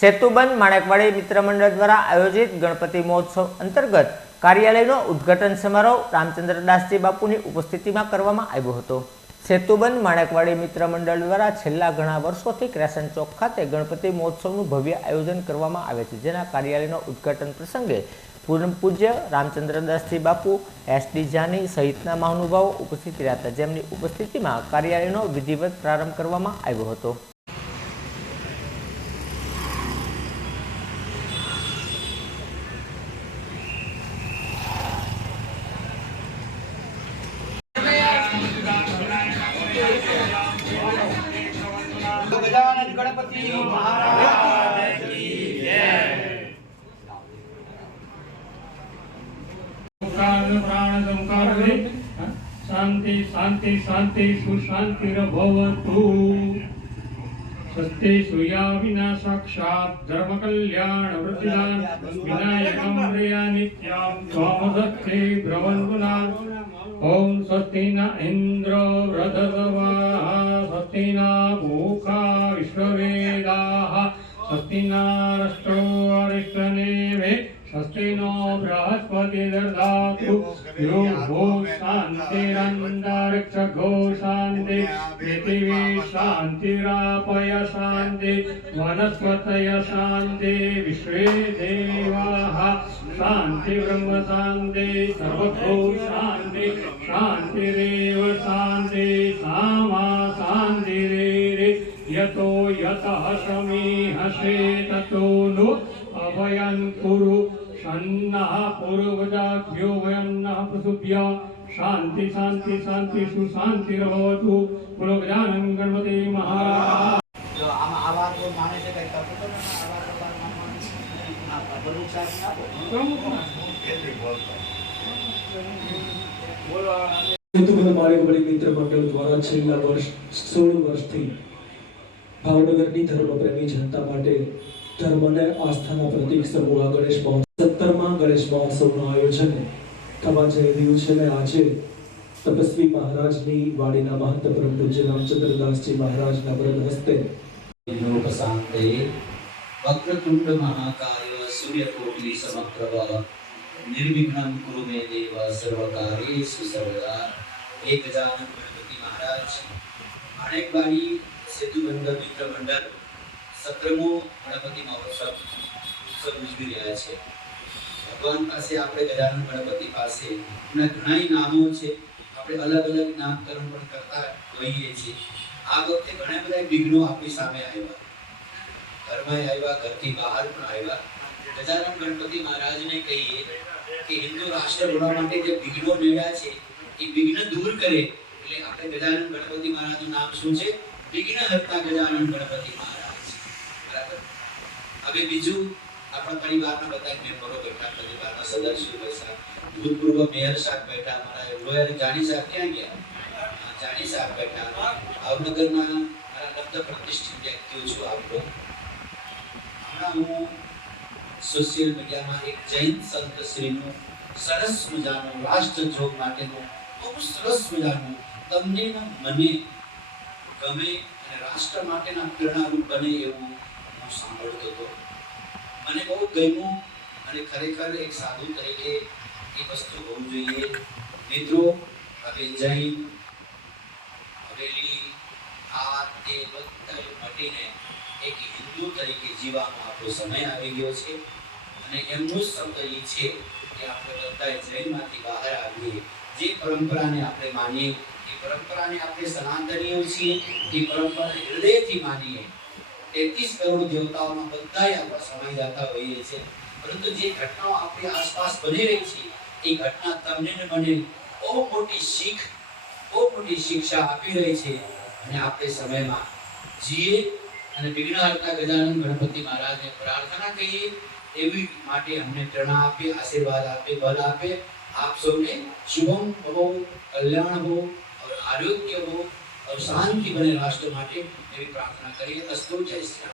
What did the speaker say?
સેતુબંધ માણેકવાડી મિત્ર મંડળ દ્વારા આયોજિત ગણપતિ મહોત્સવ અંતર્ગત કાર્યાલયનો ઉદ્ઘાટન સમારોહ રામચંદ્રદાસજી બાપુની ઉપસ્થિતિમાં કરવામાં આવ્યો હતો. સેતુબંધ માણેકવાડી મિત્ર મંડળ દ્વારા છેલ્લા ઘણા વર્ષોથી ક્રેશન ચોક ખાતે ગણપતિ મહોત્સવનું ભવ્ય આયોજન કરવામાં આવે છે, જેના કાર્યાલયનો ઉદ્ઘાટન પ્રસંગે પૂર્ણ પૂજ્ય રામચંદ્રદાસજી બાપુ એસડી જાની સહિતના મહાનુભાવો ઉપસ્થિત રહ્યા હતા. જેમની ઉપસ્થિતિમાં કાર્યાલયનો વિધિવત પ્રારંભ કરવામાં આવ્યો હતો. शांति शांति शांति सुशांतिरभवतु सस्ते सुया विना साक्षात् धर्मकल्याणवृत्तिदान् विनायकं प्रिया नित्यां स्वामसत्ते ब्रवन्मुना। ॐ स्वस्ति न इन्द्र व्रतवा स्वस्ति न मूखा विश्ववे। ઓમ સ્વસ્તિ ન ઇન્દ્ર વૃધસ્વાહ સ્વસ્તિ ન ભૂખા વિશ્વવેદાઃ સ્વસ્તિ ન રષ્ટો અરિષ્ટનેમે સ્વસ્તિ નો બૃહસ્પતિ દદાતુ યો ભો શાંતિરંતરિક્ષ ઘો શાંતિ પૃથિવી શાંતિરાપય શાંતિ વનસ્પતય શાંતિ વિશ્વે દેવાઃ શાંતિ બ્રહ્મ શાંતિ સર્વભૂ શાંતિ શાંતિરેવ શાંતિ જો हसे ततो તો अभयं कुरु। सन्नः કરતો તો ને शान्ति शान्ति शान्ति सुशान्तिर्भवतु આ गणपते महाराज। બોલો મારે માળેકવાડી મિત્ર પટેલ દ્વારા છેલ્લા વર્ષ સોળ વર્ષથી ભાવનગરની ધર્મપ્રેમી જનતા માટે ધર્મને આસ્થાના પ્રતિક સમૂહ ગણેશ મહોત્સવ, સત્તરમાં ગણેશ મહોત્સવનું આયોજન થવા જઈ રહ્યું છે અને આજે તપસ્વી મહારાજની વાડીના મહંત પરમ પૂજ્ય રામચંદ્રદાસજી મહારાજના વ્રત હસ્તે લોકશાંતે વક્રતુંડ મહાકાય, સૂર્યકોટલી સમગ્ર નિર્વિઘ્નમ કુરુ મે દેવ સર્વકાર્યેષુ સર્વદા એક જાનક ગણપતિ મહારાજ. અનેક વાળી માણેકવાડી સેતુબંદર મિત્ર મંડળ સત્રમો ગણપતિ મહોત્સવ ઉત્સવ ઉજવી રહ્યા છે. ભગવાન પાસે આપણે ગજાનંદ ગણપતિ પાસે એના ઘણા નામો છે. આપણે અલગ અલગ નામકરણ પણ કરતા હોઈએ છીએ. આ વખતે ઘણા બધા વિઘ્નો આપણી સામે આવ્યા. ઘરમાં આવ્યા, ઘરથી બહાર પણ આવ્યા. ગજાનંદ ગણપતિ મહારાજને કહીએ કે હિન્દુ રાષ્ટ્ર બનવા માટે જે વિઘ્નો મેળ્યા છે, એ વિઘ્ન દૂર કરે. એટલે આપણે ગજાનંદ ગણપતિ મહારાજનું નામ શું છે? વિઘ્નહર્તા ગજાનન ગણપતિ મહારાજ. બરાબર? હવે બીજું આપણા પરિવારના બધા મેમ્બરો બેઠા પરિવારના સદસ્યો બેઠા. ભૂતપૂર્વ મેયર સાહેબ બેઠા, અમારા લોયર જાણી સાહેબ ક્યાં ગયા? જાણી સાહેબ બેઠા. ભાવનગરના મારા લબ્ધ પ્રતિષ્ઠિત વ્યક્તિઓ છું આપ લોકો. હમણાં હું સોશિયલ મીડિયામાં એક જૈન સંત શ્રીનું સરસ મજાનું રાષ્ટ્ર જોગ માટેનું બહુ સરસ મજાનું તમને મને ગમે અને રાષ્ટ્ર માટેના પ્રેરણારૂપ બને એવું હું સાંભળતો હતો. મને બહુ ગમ્યું અને ખરેખર એક સાધુ તરીકે એ વસ્તુ હોવું જોઈએ. મિત્રો, હવે જૈન હવેલી આ તે બધા મટીને એક હિન્દુ તરીકે જીવાનો આપણો સમય આવી ગયો છે. અને એમનું શબ્દ એ છે કે આપણે બધા જૈનમાંથી બહાર આવીએ. જે પરંપરાને આપણે માનીએ પરંપરાને આપણે સનાતનીઓ છીએ. એ પરંપરા હૃદયથી માનીએ. તેત્રીસ કરોડ દેવતાઓમાં બધાએ આપણા જાતા હોઈએ છીએ. પરંતુ જે ઘટનાઓ આપણી આસપાસ બની રહી છે, એ ઘટના તમને ને મને બહુ મોટી શીખ, બહુ મોટી શિક્ષા આપી રહી છે. અને આપણે સમયમાં જીએ અને વિઘ્નહર્તા ગજાનંદ ગણપતિ મહારાજને પ્રાર્થના કહીએ એવી માટે અમને પ્રેરણા આપે, આશીર્વાદ આપે બલ આપે. આપ સૌને શુભમ ભવો કલ્યાણ और આરોગ્ય શાંતિ બને રાષ્ટ્ર માટે એવી પ્રાર્થના કરીએ. અસ્તુ જય શ્રી